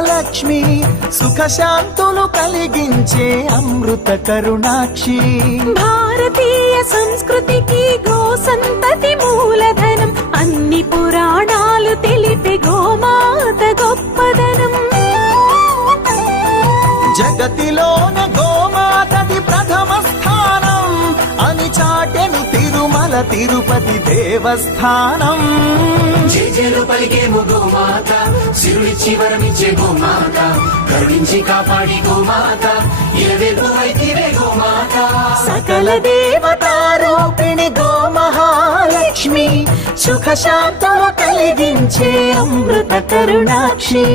మహాలక్ష్మి, సుఖశాంతులు కలిగించే అమృత కరుణాక్షి. భారతీయ సంస్కృతికి గో సంతతి మూలధనం, అన్ని పురాణాలు తెలిపే గోమాత గొప్పదనం. జగతిలోన గోమాతది ప్రథమ స్థానం అని చాటెను తిరుమల తిరుపతి దేవస్థానం. జేజేలు పలికేము గోమాత, సిరుడిచ్చి వరమిచ్చే గోమాత, కరుణించి కాపాడి గోమాత, ఇలవేల్పు వైతివే గోమాత. సకల దేవతారూపిణి గో మహాలక్ష్మి, సుఖశాంతులు కలిగించే అమృత కరుణాక్షి.